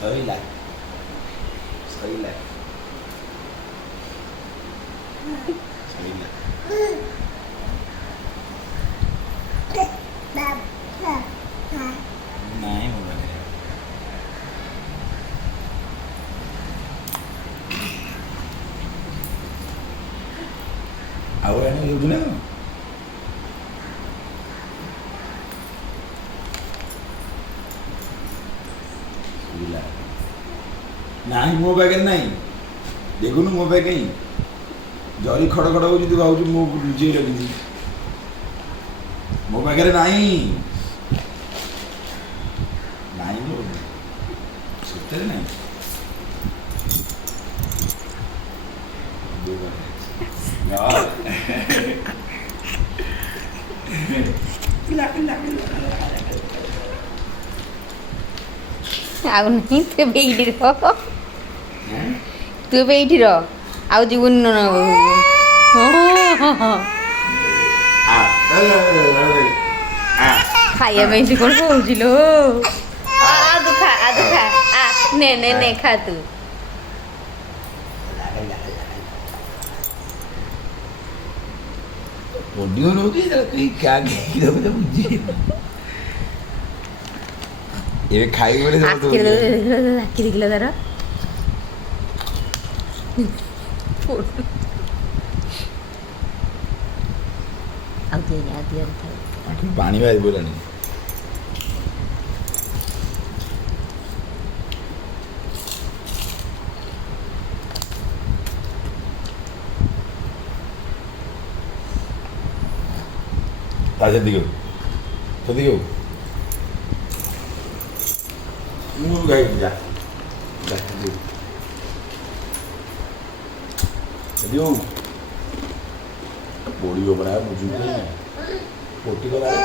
Sợi lại. Sợi lại. Sợi lại. Nãy một lần. Ahora no digo nada. नहीं मो पाखे नहीं देखुन मो पाखे जरी खड़ खड़ हो भाव मो लुचे रखी मो पाखे नहीं नहीं सत्य नहीं ଆଉ ନାହିଁ ତୁ ଏବେ ଏଇଠି ରହ ତୁ ଏବେ ଏଇଠି ରହ ଆଉ ଯିବୁନି ନନା ଖାଇବା ପାଇଁ ସେ କ'ଣ କହୁଛି ଲୋ ଆଦୁ ଖା ଆ ନେ ନେ ନେ ଖା ତୁ ऑडियो होती है कहीं क्या तो मुझे ये खाई बोले ଆଖି ଦେଖିଲ ତାର ଆଉ ଦିଅ पानी बाहर बोला नहीं ताजा दियो तो दियो मुंह गए जा दियो बॉडी को बनाया मुझे पोटी को लाया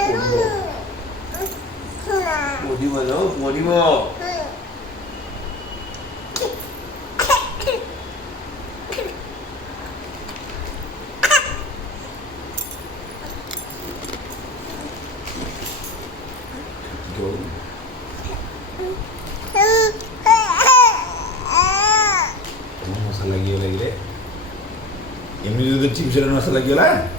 पोटी बोलो पोटी वो मसला लगी रे एमनी जो चिप्स रे मसला लगी